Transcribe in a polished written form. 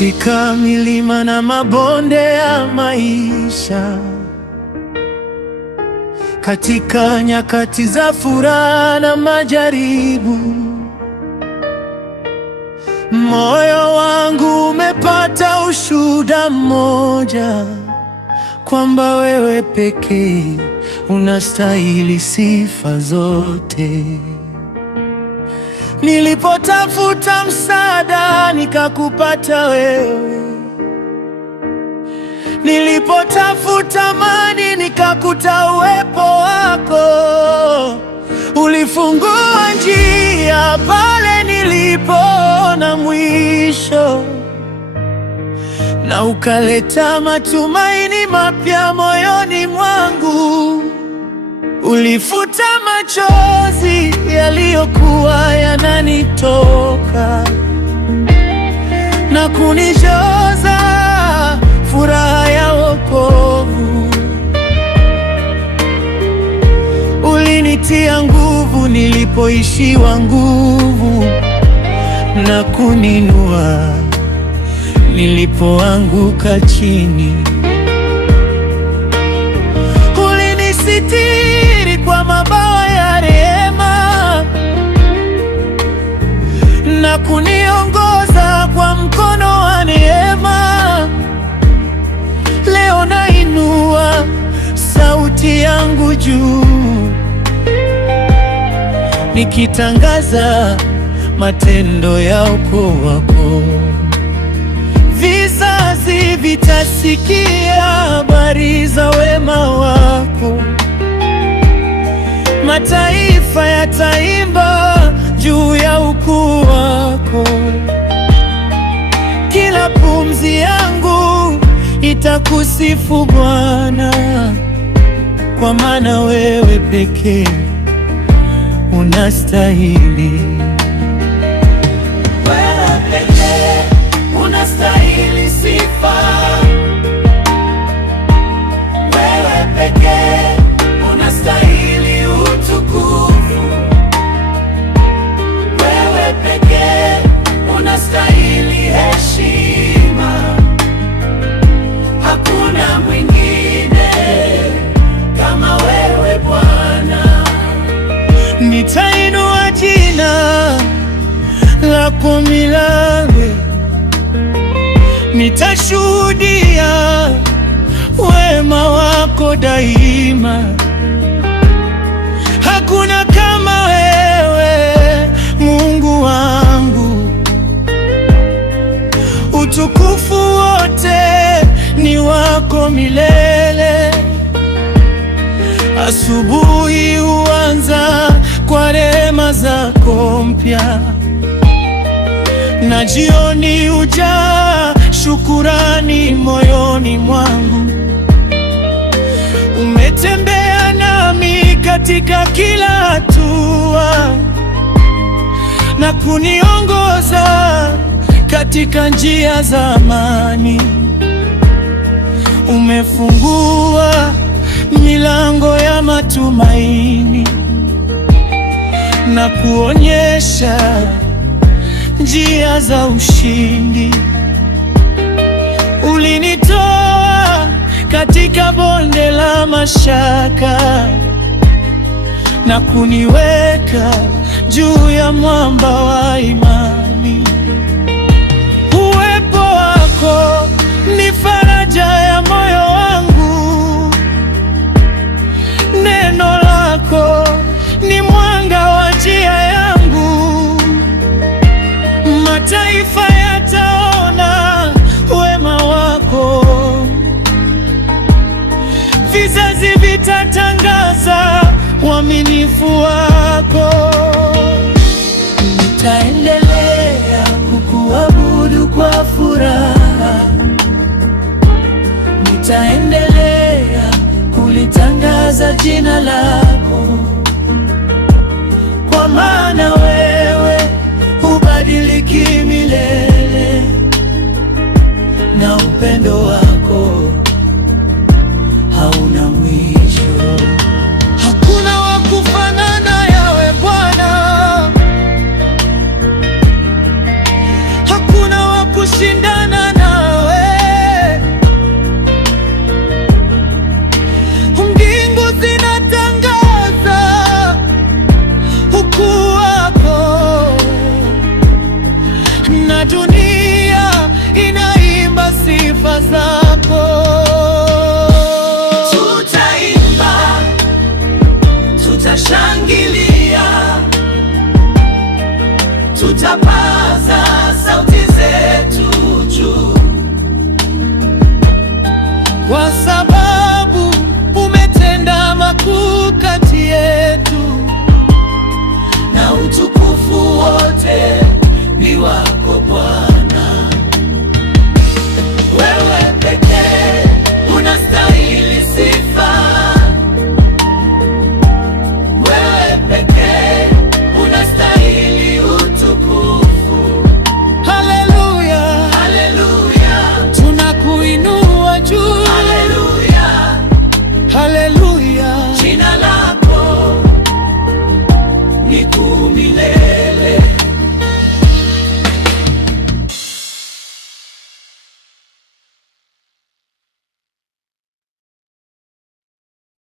Katika milima na mabonde ya maisha, katika nyakati za furaha na majaribu, moyo wangu umepata ushuhuda mmoja, kwamba wewe pekee unastahili sifa zote. Nilipotafuta msaada nikakupata wewe, nilipotafuta amani nikakuta uwepo wako. Ulifungua njia pale nilipoona mwisho, na ukaleta matumaini mapya moyoni mwangu. Ulifuta machozi yaliyokuwa yananitoka na kunijaza furaha ya wokovu. Ulinitia nguvu nilipoishiwa nguvu, na kuninua nilipoanguka chini. Ulinisitiri kwa mabawa ya rehema, na kuniongoza kwa mkono wa neema. Leo nainua sauti yangu juu, nikitangaza matendo ya ukuu wako. Vizazi vitasikia habari za wema wako, mataifa yataimba juu ya ukuu wako. Kila pumzi yangu itakusifu Bwana, kwa maana wewe pekee unastahili. Wewe pekee unastahili sifa. Wewe pekee unastahili utukufu. Wewe pekee unastahili heshima. Hakuna mwingine kama wewe Bwana. Nitainua jina lako milele, nitashuhudia wema wako daima. Hakuna kama wewe Mungu wangu, utukufu wote ni wako milele. Asubuhi huanza kwa rehema zako mpya, na jioni hujaa shukurani moyoni mwangu. Umetembea nami katika kila hatua, na kuniongoza katika njia za amani. Umefungua milango ya matumaini, na kuonyesha njia za ushindi. Ulinitoa katika bonde la mashaka, na kuniweka juu ya mwamba wa imani. Uwepo wako ni faraja ya moyo wangu, neno lako ni mwanga wa njia yangu. Mataifa yataona wema wako, vizazi vitatangaza uaminifu wako. Nitaendelea kukuabudu kwa furaha, nitaendelea kulitangaza jina lako, kwa maana wewe hubadiliki milele, na upendo wako hauna mwisho. Hakuna wa kufanana yawe Bwana, hakuna wa kushindana sifa zako. Tutaimba, tutashangilia, tutapaza sauti zetu juu, kwa sababu umetenda makuu kati yetu, na utukufu wote ni wako Bwana.